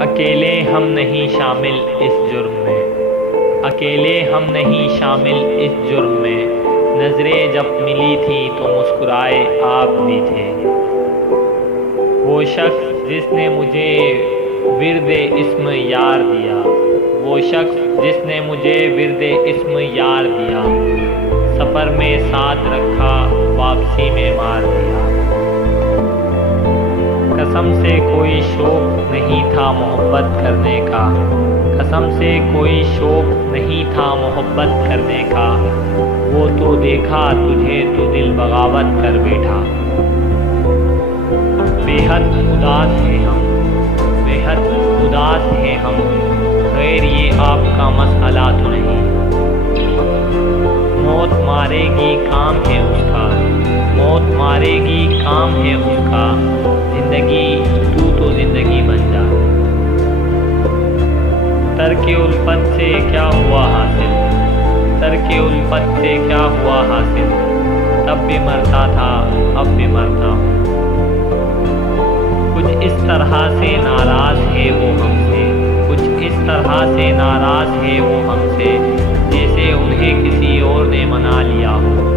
अकेले हम नहीं शामिल इस जुर्म में, अकेले हम नहीं शामिल इस जुर्म में। नज़रें जब मिली थी तो मुस्कुराए आप भी थे। वो शख्स जिसने मुझे विर्दे इस्म यार दिया, वो शख्स जिसने मुझे विर्दे इस्म यार दिया। सफ़र में साथ रखा, वापसी में मार दिया। कसम से कोई शौक़ नहीं था मोहब्बत करने का, कसम से कोई शौक़ नहीं था मोहब्बत करने का। वो तो देखा तुझे तो दिल बगावत कर बैठा। बेहद उदास हैं हम, बेहद उदास हैं हम। खैर ये आपका मसला तो नहीं। मौत मारेगी काम है उसका, मौत मारेगी काम है उसका। जिंदगी तू तो जिंदगी बन जा। तरके उल्फत से क्या हुआ हासिल, तरके उल्फत से क्या हुआ हासिल। तब भी मरता था अब भी मरता हूँ। कुछ इस तरह से नाराज है वो हमसे, कुछ इस तरह से नाराज है वो हमसे। जैसे उन्हें किसी और ने मना लिया हो।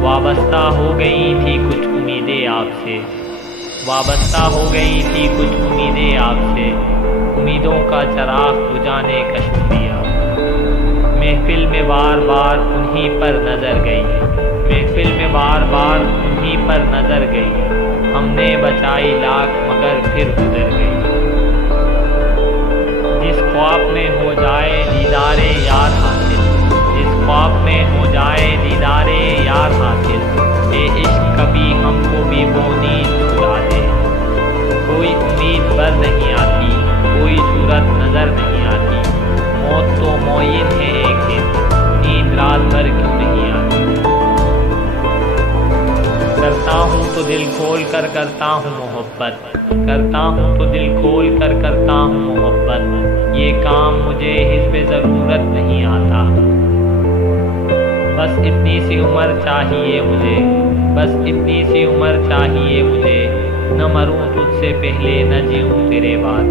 वाबस्ता हो गई थी कुछ उम्मीदें आपसे, वाबस्ता हो गई थी कुछ उम्मीदें आपसे। उम्मीदों का चराग बुझाने का शुक्रिया। महफिल में बार बार उन्हीं पर नज़र गई, महफिल में बार बार उन्हीं पर नज़र गई। हमने बचाई लाख मगर फिर गुजर गई। जिस ख्वाब में हो जाए दीदारे यार हासिल, जिस ख्वाब में हो जाए दीदारे यार हासिल। ये इश्क कभी हमको भी वो नींद सुला दे। कोई उम्मीद बर नहीं आती, कोई सूरत नज़र नहीं आती। मौत तो मोयन है एक दिन, नींद रात भर क्यों नहीं आती। करता हूँ तो दिल खोल कर करता हूँ मोहब्बत, करता हूँ तो दिल खोल कर करता हूँ मोहब्बत। ये काम मुझे हिस्बे ज़रूरत नहीं आता। बस इतनी सी उम्र चाहिए मुझे, बस इतनी सी उम्र चाहिए मुझे। न मरूं तुझसे पहले न जीऊं तेरे बाद।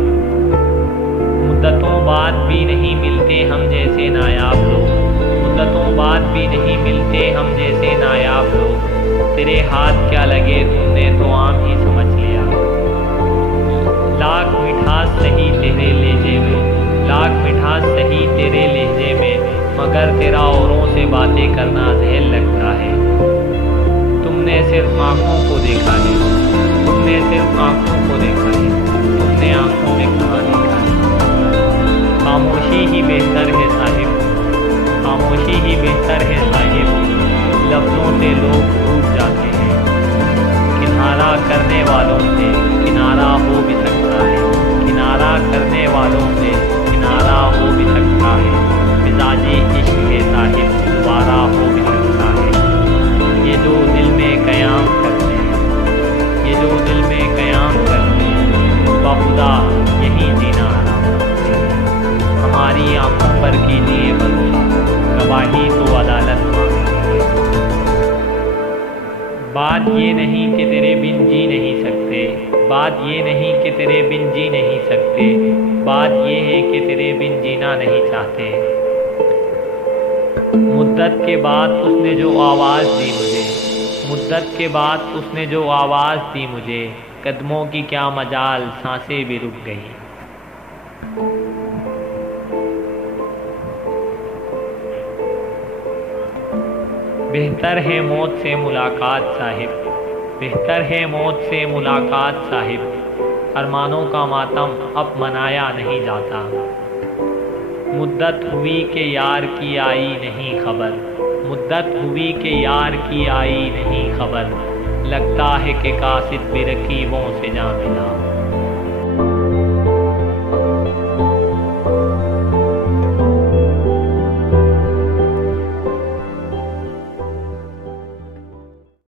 मुद्दतों बाद भी नहीं मिलते हम जैसे नायाब लोग, मुद्दतों बाद भी नहीं मिलते हम जैसे नायाब लोग। तेरे हाथ क्या लगे तुमने तो आम ही समझ लिया। लाख मिठास सही तेरे लहजे में, लाख मिठास सही तेरे लहजे में। मगर तेरा औरों से बातें करना जहर लगता है। तुमने सिर्फ आँखों को देखा है, तुमने सिर्फ आँखों को देखा है। तुमने आँखों में कहाँ देखा है। खामोशी ही बेहतर है साहिब, खामोशी ही बेहतर है साहिब। लफ्ज़ों से लोग टूट जाते हैं। किनारा करने वालों से किनारा हो भी सकता है, किनारा करने वालों से किनारा हो भी सकता है। मिजाजी इश्क के साहिब दोबारा हो भी सकता है। ये जो दिल में क़याम करते हैं, ये जो दिल में क़याम करते हैं, बाखुदा यही जीना हराम करते हैं। हमारी आंखों पर कीजिए भरोसा, गवाही तो अदालत मांगेंगे। बात ये नहीं कि तेरे बिन जी नहीं सकते, बात ये नहीं कि तेरे बिन जी नहीं सकते। बात ये है कि तेरे बिन जीना नहीं चाहते। मुद्दत के बाद उसने जो आवाज़ दी मुझे, मुद्दत के बाद उसने जो आवाज़ दी मुझे। कदमों की क्या मजाल, सांसें भी रुक गई। बेहतर है मौत से मुलाकात साहिब, बेहतर है मौत से मुलाकात साहिब। अरमानों का मातम अब मनाया नहीं जाता। मुद्दत हुई कि यार की आई नहीं खबर, मुद्दत हुई कि यार की आई नहीं खबर। लगता है कि कासिद भी रकीबों से जा मिला।